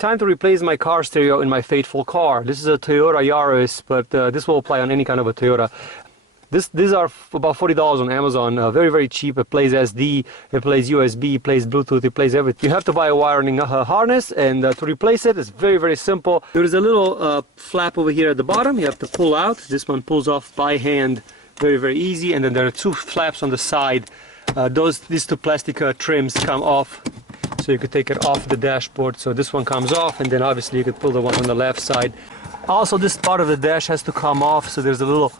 Time to replace my car stereo in my faithful car. This is a Toyota Yaris, but this will apply on any kind of a Toyota. These are about $40 on Amazon. Very, very cheap. It plays SD, it plays USB, it plays Bluetooth, it plays everything. You have to buy a wiring harness, and to replace it, it's very, very simple. There is a little flap over here at the bottom. You have to pull out. This one pulls off by hand. Very, very easy. And then there are two flaps on the side. These two plastic trims come off, so you could take it off the dashboard. So this one comes off, and then obviously you could pull the one on the left side. Also, this part of the dash has to come off, so there's a little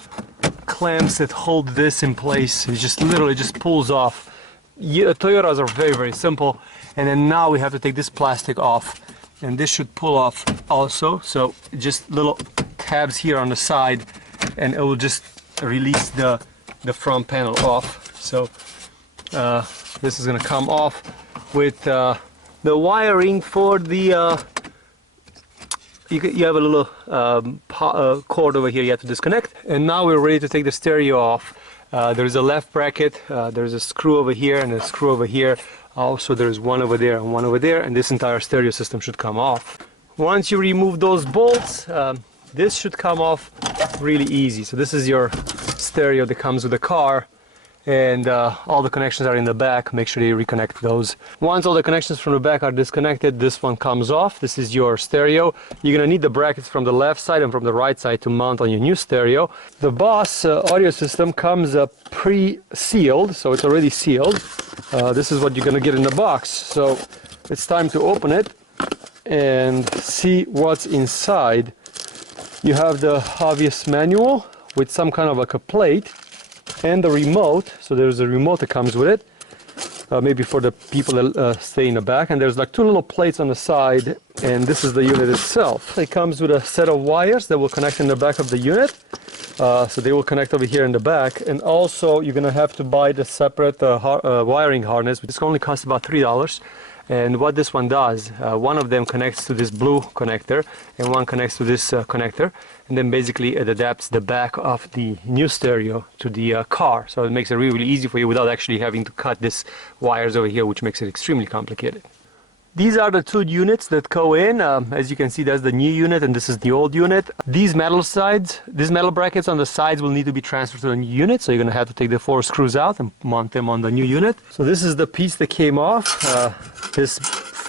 clamps that hold this in place. It just literally just pulls off. Toyotas are very, very simple. And then now we have to take this plastic off, and this should pull off also. So just little tabs here on the side, and it will just release the front panel off. So this is going to come off with the wiring for the you have a little cord over here you have to disconnect. And now we're ready to take the stereo off. There's a left bracket, there's a screw over here and a screw over here. Also there's one over there and one over there, and this entire stereo system should come off. Once you remove those bolts, this should come off really easy. So this is your stereo that comes with the car, and all the connections are in the back. Make sure you reconnect those. Once all the connections from the back are disconnected, this one comes off. This is your stereo. You're gonna need the brackets from the left side and from the right side to mount on your new stereo. The Boss audio system comes pre-sealed, so it's already sealed. This is what you're gonna get in the box. So it's time to open it and see what's inside. You have the obvious manual with some kind of like a plate, and the remote. So there's a remote that comes with it, maybe for the people that stay in the back. And there's like two little plates on the side, and this is the unit itself. It comes with a set of wires that will connect in the back of the unit. So they will connect over here in the back. And also you're gonna have to buy the separate wiring harness, which only costs about $3. And what this one does, one of them connects to this blue connector, and one connects to this connector, and then basically it adapts the back of the new stereo to the car. So it makes it really, really easy for you without actually having to cut these wires over here, which makes it extremely complicated. These are the two units that go in. As you can see, that's the new unit and this is the old unit. These metal brackets on the sides will need to be transferred to the new unit, so you're going to have to take the 4 screws out and mount them on the new unit. So this is the piece that came off, this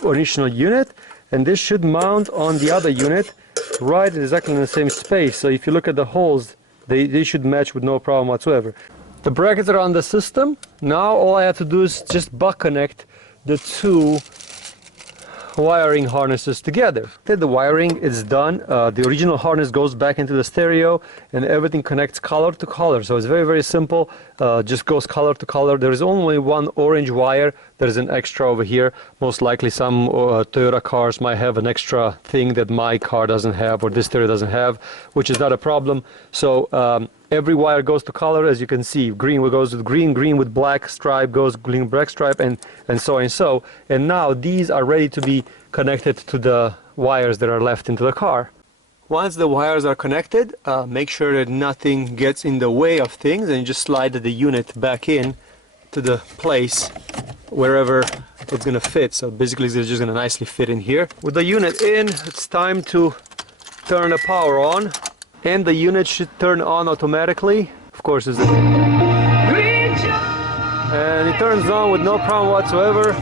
original unit, and this should mount on the other unit right exactly in the same space. So if you look at the holes, they should match with no problem whatsoever. The brackets are on the system. Now all I have to do is just butt connect the two wiring harnesses together. The wiring is done. The original harness goes back into the stereo, and everything connects color to color. So it's very, very simple. Just goes color to color. There is only one orange wire. There is an extra over here. Most likely some Toyota cars might have an extra thing that my car doesn't have, or this stereo doesn't have, which is not a problem. So every wire goes to color, as you can see. Green goes with green, green with black stripe goes green, black stripe, and so and so. And now these are ready to be connected to the wires that are left into the car. Once the wires are connected, make sure that nothing gets in the way of things, and you just slide the unit back in to the place wherever it's going to fit. So basically it's just going to nicely fit in here. With the unit in, it's time to turn the power on. And the unit should turn on automatically. Of course, and it turns on with no problem whatsoever.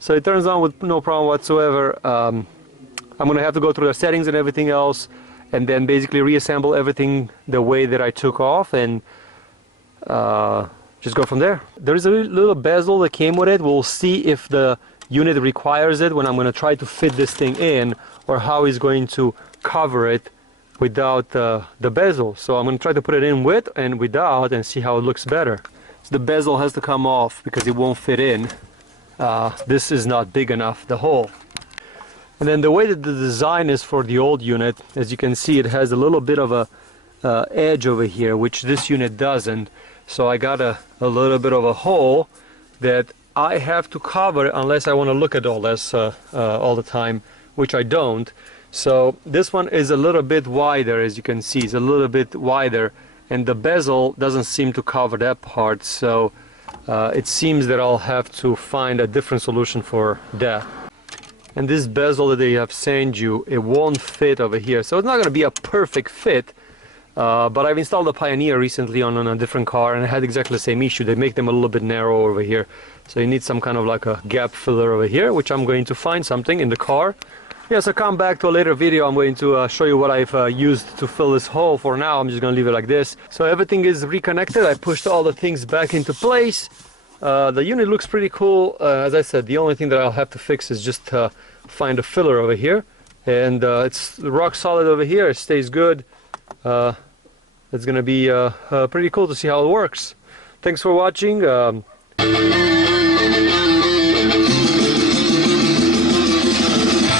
So it turns on with no problem whatsoever. I'm going to have to go through the settings and everything else, and then basically reassemble everything the way that I took off, and just go from there. There is a little bezel that came with it. We'll see if the unit requires it when I'm going to try to fit this thing in, or how it's going to cover it without the bezel. So I'm going to try to put it in with and without and see how it looks better. So the bezel has to come off because it won't fit in. This is not big enough, the hole. And then the way that the design is for the old unit, as you can see, it has a little bit of a edge over here, which this unit doesn't. So I got a little bit of a hole that I have to cover unless I want to look at all this all the time, which I don't. So this one is a little bit wider, as you can see. It's a little bit wider, and the bezel doesn't seem to cover that part. So it seems that I'll have to find a different solution for that. and this bezel that they have sent you, it won't fit over here. So it's not going to be a perfect fit. But I've installed a Pioneer recently on a different car, and it had exactly the same issue. They make them a little bit narrow over here, so you need some kind of like a gap filler over here, which I'm going to find something in the car. Yeah, so come back to a later video. I'm going to show you what I've used to fill this hole. For now, I'm just going to leave it like this. So everything is reconnected. I pushed all the things back into place. The unit looks pretty cool. As I said, the only thing that I'll have to fix is just find a filler over here. And it's rock solid over here. It stays good. It's going to be pretty cool to see how it works. Thanks for watching.